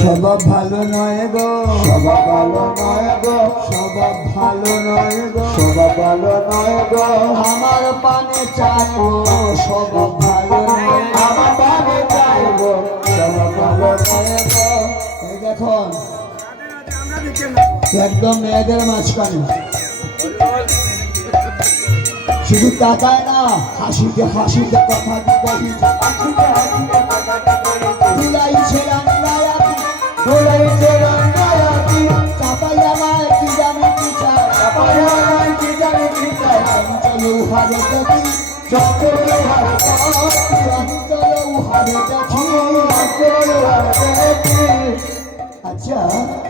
স্বভাব ভালো নয় গো স্বভাব ভালো নয় গো স্বভাব ভালো নয় গো স্বভাব ভালো নয় গো আমার পানে চাই গো একদম মেয়েদের মাঝখানে। শুধু তাকায় না হাসিতে হাসিতে কথা কহি দুলাইছে রান্নায়াতি আচ্ছা।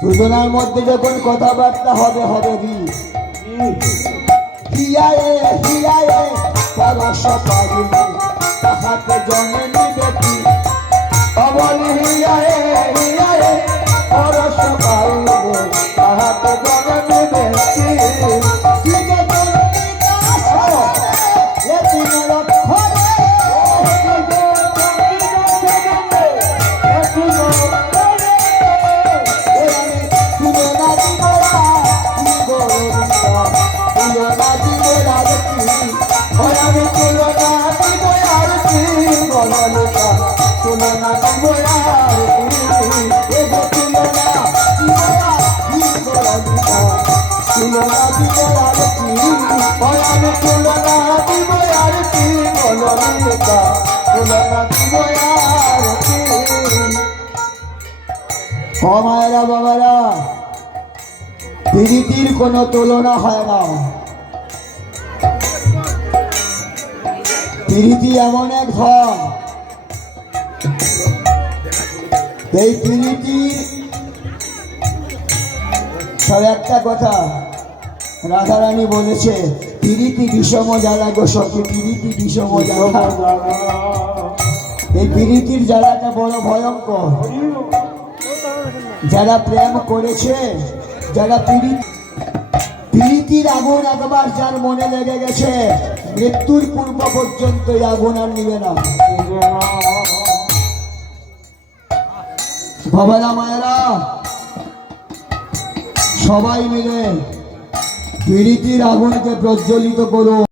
দুজনের মধ্যে যখন কথাবার্তা হবে হবে রি হিয়ায়ে তাহাতে জন্মে বিবেরি অবলি হিয়ায়ে হিয়ায়ে মায়েরা বাবারা প্রীতির কোনো তুলনা হয় না। প্রীতি এমন এক ধন। এই প্রীতির সব একটা কথা, রাধারানী বলেছে প্রীতি বিষম জ্বালা গো সখী প্রীতি বিষম জ্বালা। এই প্রীতির জ্বালাটা বড় ভয়ঙ্কর। যারা প্রেম করেছে, যারা পীড়িত পীড়িতির আগুন একবার যার মনে লেগে গেছে, মৃত্যুর পূর্ব পর্যন্ত আগুন আর নিবে না। বাবারা, মায়েরা, সবাই মিলে পীড়িতির আগুনকে প্রজ্বলিত করুন।